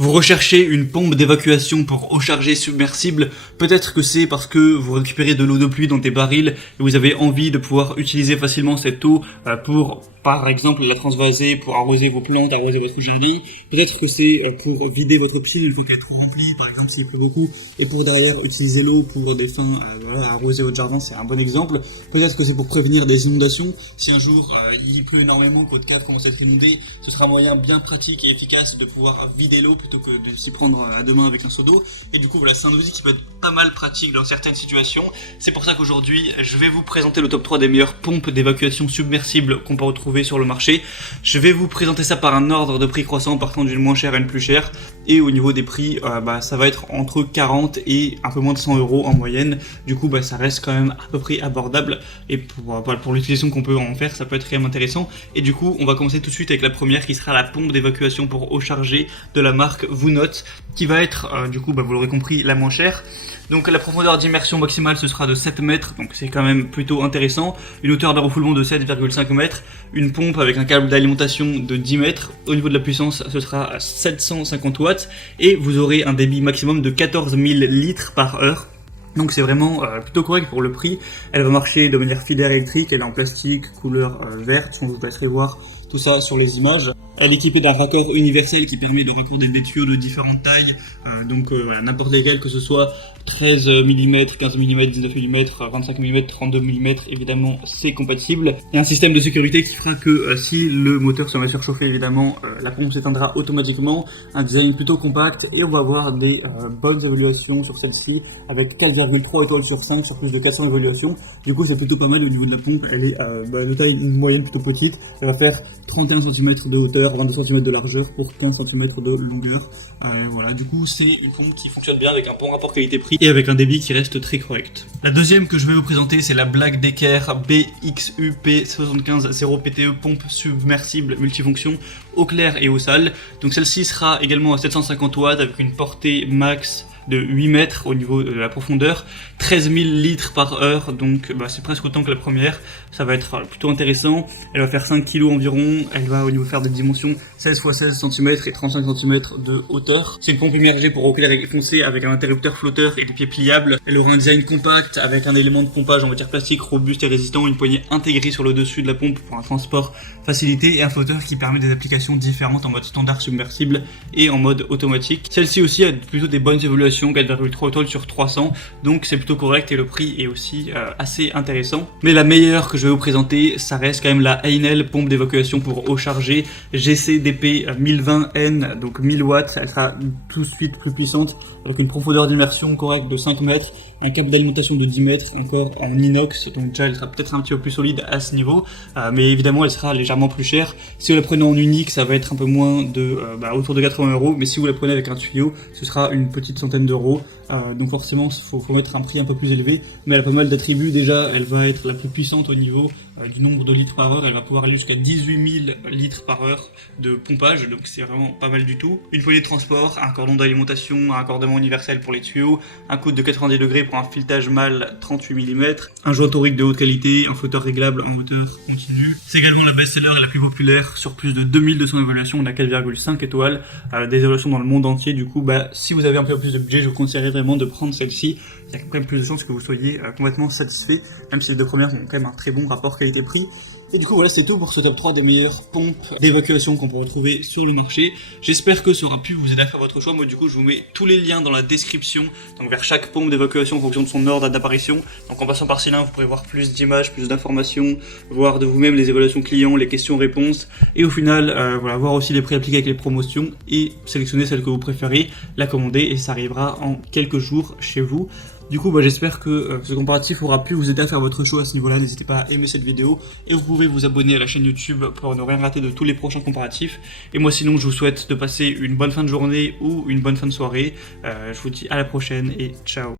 Vous recherchez une pompe d'évacuation pour eau chargée submersible. Peut-être que c'est parce que vous récupérez de l'eau de pluie dans des barils et vous avez envie de pouvoir utiliser facilement cette eau pour, par exemple, la transvaser pour arroser vos plantes, arroser votre jardin. Peut-être que c'est pour vider votre piscine une fois qu'elle est trop remplie, par exemple s'il pleut beaucoup, et pour derrière utiliser l'eau pour des fins arroser votre jardin, c'est un bon exemple. Peut-être que c'est pour prévenir des inondations. Si un jour il pleut énormément, que votre cave commence à être inondée, ce sera un moyen bien pratique et efficace de pouvoir vider l'eau plutôt que de s'y prendre à deux mains avec un seau d'eau. Et du coup voilà, c'est un outil qui peut être pas mal pratique dans certaines situations. C'est pour ça qu'aujourd'hui je vais vous présenter le top 3 des meilleures pompes d'évacuation submersibles qu'on peut retrouver sur le marché. Je vais vous présenter ça par un ordre de prix croissant, partant d'une moins chère à une plus chère. Et au niveau des prix, ça va être entre 40 et un peu moins de 100 € en moyenne. Du coup ça reste quand même à peu près abordable. Et pour l'utilisation qu'on peut en faire, ça peut être quand même intéressant. Et du coup on va commencer tout de suite avec la première qui sera la pompe d'évacuation pour eau chargée de la marque Voonote, qui va être vous l'aurez compris, la moins chère. Donc la profondeur d'immersion maximale ce sera de 7 mètres, donc c'est quand même plutôt intéressant. Une hauteur de refoulement de 7,5 mètres, une pompe avec un câble d'alimentation de 10 mètres. Au niveau de la puissance ce sera à 750 watts et vous aurez un débit maximum de 14 000 litres par heure. Donc c'est vraiment plutôt correct pour le prix. Elle va marcher de manière filaire électrique, elle est en plastique, couleur verte, on vous laisserai voir tout ça sur les images. Elle est équipée d'un raccord universel qui permet de raccorder des tuyaux de différentes tailles, n'importe lesquels, que ce soit 13 mm, 15 mm, 19 mm, 25 mm, 32 mm, évidemment c'est compatible. Il y a un système de sécurité qui fera que si le moteur se met à surchauffer, évidemment la pompe s'éteindra automatiquement. Un design plutôt compact et on va avoir des bonnes évaluations sur celle-ci avec 4,3 étoiles sur 5 sur plus de 400 évaluations. Du coup c'est plutôt pas mal au niveau de la pompe, elle est de taille moyenne plutôt petite, elle va faire 31 cm de hauteur, 22 cm de largeur pour 15 cm de longueur. Voilà, du coup c'est une pompe qui fonctionne bien avec un bon rapport qualité-prix et avec un débit qui reste très correct. La deuxième que je vais vous présenter, c'est la Black Decker BXUP750PTE pompe submersible multifonction eau claire et eau sale. Donc celle-ci sera également à 750 watts avec une portée max de 8 mètres au niveau de la profondeur, 13 000 litres par heure, donc c'est presque autant que la première. Ça va être plutôt intéressant. Elle va faire 5 kg environ, elle va au niveau faire des dimensions 16 x 16 cm et 35 cm de hauteur. C'est une pompe immergée pour eau claire et foncée avec un interrupteur flotteur et des pieds pliables. Elle aura un design compact avec un élément de pompage en matière plastique robuste et résistant, une poignée intégrée sur le dessus de la pompe pour un transport facilité et un flotteur qui permet des applications différentes en mode standard submersible et en mode automatique. Celle-ci aussi a plutôt des bonnes évaluations, 4,3 étoiles sur 300, donc c'est plutôt correct et le prix est aussi assez intéressant. Mais la meilleure que je vais vous présenter, ça reste quand même la Heinel pompe d'évacuation pour eau chargée GCDP 1020N, donc 1000 watts. Elle sera tout de suite plus puissante avec une profondeur d'immersion correcte de 5 mètres, un câble d'alimentation de 10 mètres, encore en inox, donc déjà elle sera peut-être un petit peu plus solide à ce niveau, mais évidemment elle sera légèrement plus chère. Si vous la prenez en unique, ça va être un peu moins de autour de 80 €, mais si vous la prenez avec un tuyau, ce sera une petite centaine d'euros. Donc forcément faut mettre un prix un peu plus élevé, mais elle a pas mal d'attributs. Déjà elle va être la plus puissante au niveau du nombre de litres par heure, elle va pouvoir aller jusqu'à 18 000 litres par heure de pompage, donc c'est vraiment pas mal du tout. Une poignée de transport, un cordon d'alimentation, un raccordement universel pour les tuyaux, un coude de 90 degrés pour un filetage mâle 38 mm, un joint torique de haute qualité, un flotteur réglable en moteur continu. C'est également la best-seller et la plus populaire sur plus de 2200 évaluations, on a 4,5 étoiles, des évaluations dans le monde entier. Du coup si vous avez un peu plus de budget, je vous conseillerais vraiment de prendre celle-ci. Il y a quand même plus de chances que vous soyez complètement satisfait, même si les deux premières ont quand même un très bon rapport qualité-prix. Et du coup voilà, c'est tout pour ce top 3 des meilleures pompes d'évacuation qu'on peut retrouver sur le marché. J'espère que ça aura pu vous aider à faire votre choix. Moi du coup je vous mets tous les liens dans la description, donc vers chaque pompe d'évacuation en fonction de son ordre d'apparition. Donc en passant par ces liens vous pourrez voir plus d'images, plus d'informations, voir de vous-même les évaluations clients, les questions-réponses, et au final voir aussi les prix appliqués avec les promotions et sélectionner celle que vous préférez, la commander et ça arrivera en quelques jours chez vous. Du coup j'espère que ce comparatif aura pu vous aider à faire votre choix à ce niveau là. N'hésitez pas à aimer cette vidéo et vous pouvez vous abonner à la chaîne YouTube pour ne rien rater de tous les prochains comparatifs. Et moi sinon je vous souhaite de passer une bonne fin de journée ou une bonne fin de soirée. Je vous dis à la prochaine et ciao.